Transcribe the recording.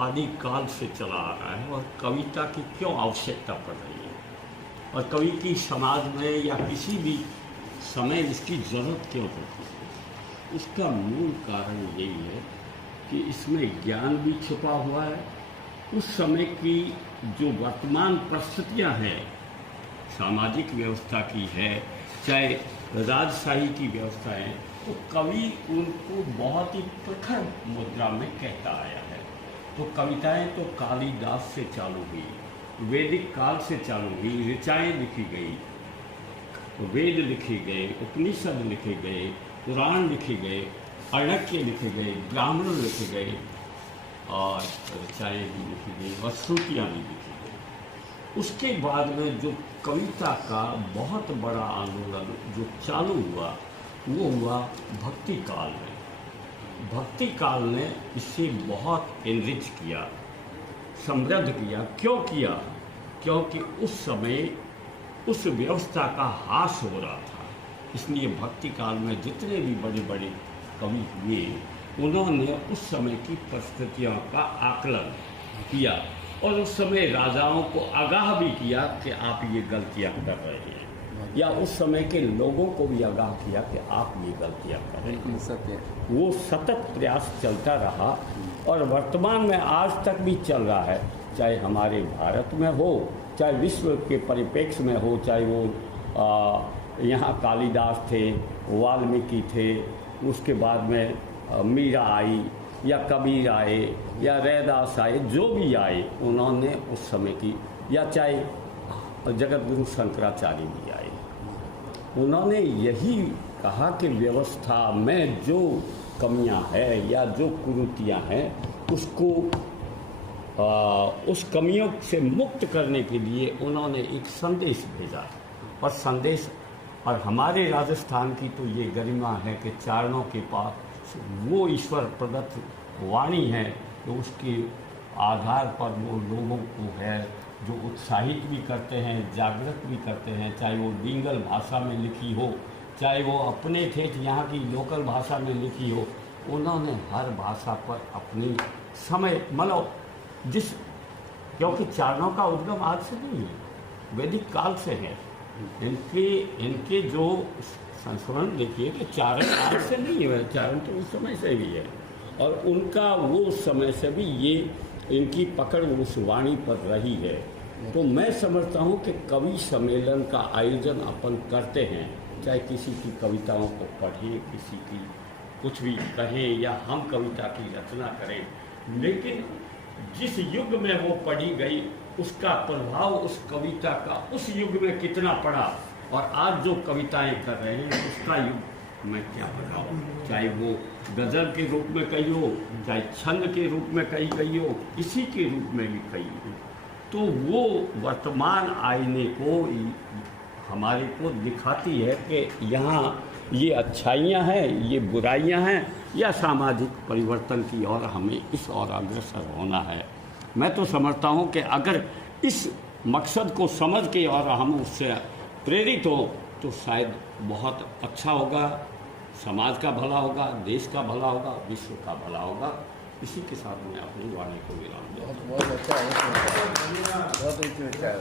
आदि काल से चला आ रहा है और कविता की क्यों आवश्यकता पड़ रही है और कवि की समाज में या किसी भी समय इसकी ज़रूरत क्यों पड़ती है। इसका मूल कारण यही है कि इसमें ज्ञान भी छुपा हुआ है। उस समय की जो वर्तमान परिस्थितियाँ हैं, सामाजिक व्यवस्था की है, चाहे राजशाही की व्यवस्था है, तो कवि उनको बहुत ही प्रखर मुद्रा में कहता आया है। तो कविताएं तो कालिदास से चालू हुई, वैदिक काल से चालू हुई, ऋचाएँ लिखी गई, वेद लिखे गए, उपनिषद लिखे गए, पुराण लिखे गए, अरण्यके लिखे गए, ब्राह्मण लिखे गए और ऋचाएँ भी लिखी गई और श्रुतियाँ भी लिखी गई। उसके बाद में जो कविता का बहुत बड़ा आंदोलन जो चालू हुआ वो हुआ भक्ति काल में। भक्ति काल ने इसे बहुत एनरिच किया, समृद्ध किया। क्यों किया? क्योंकि उस समय उस व्यवस्था का ह्रास हो रहा था। इसलिए भक्ति काल में जितने भी बड़े बड़े कवि हुए उन्होंने उस समय की परिस्थितियों का आकलन किया और उस समय राजाओं को आगाह भी किया कि आप ये गलतियां कर रहे हैं, या उस समय के लोगों को भी आगाह किया कि आप ये गलतियां कर रहे हैं। वो सतत प्रयास चलता रहा और वर्तमान में आज तक भी चल रहा है, चाहे हमारे भारत में हो, चाहे विश्व के परिप्रेक्ष्य में हो, चाहे वो यहाँ कालिदास थे, वाल्मीकि थे, उसके बाद में मीरा आई या कबीर आए या रैदास आए, जो भी आए उन्होंने उस समय की, या चाहे जगत गुरु शंकराचार्य भी आए, उन्होंने यही कहा कि व्यवस्था में जो कमियां हैं या जो कुरीतियां हैं उसको उस कमियों से मुक्त करने के लिए उन्होंने एक संदेश भेजा। और संदेश, और हमारे राजस्थान की तो ये गरिमा है कि चारणों के पास वो ईश्वर प्रदत्त वाणी है, तो उसके आधार पर वो लोगों को है जो उत्साहित भी करते हैं, जागृत भी करते हैं। चाहे वो डिंगल भाषा में लिखी हो, चाहे वो अपने ठेठ यहाँ की लोकल भाषा में लिखी हो, उन्होंने हर भाषा पर अपनी समय मतलब क्योंकि चारणों का उद्गम आज से नहीं है, वैदिक काल से है। इनके जो संस्मरण देखिए कि चारण आज से नहीं है, चारण तो उस समय से भी है और उनका वो समय से भी ये इनकी पकड़ उस वाणी पर रही है। तो मैं समझता हूँ कि कवि सम्मेलन का आयोजन अपन करते हैं, चाहे किसी की कविताओं को पढ़ें, किसी की कुछ भी कहें या हम कविता की रचना करें, लेकिन जिस युग में वो पढ़ी गई उसका प्रभाव उस कविता का उस युग में कितना पड़ा और आज जो कविताएं कर रहे हैं उसका युग में क्या प्रभाव, चाहे वो गज़ल के रूप में कही हो, चाहे छंद के रूप में कही गई हो, किसी के रूप में भी कही हो, तो वो वर्तमान आईने को हमारे को दिखाती है कि यहाँ ये अच्छाइयाँ हैं, ये बुराइयाँ हैं, या सामाजिक परिवर्तन की ओर हमें इस ओर अग्रसर होना है। मैं तो समझता हूँ कि अगर इस मकसद को समझ के और हम उससे प्रेरित हो तो शायद बहुत अच्छा होगा, समाज का भला होगा, देश का भला होगा, विश्व का भला होगा। इसी के साथ मैं अपनी वाणी को विराम दूँ। बहुत अच्छा है, बहुत अच्छा है।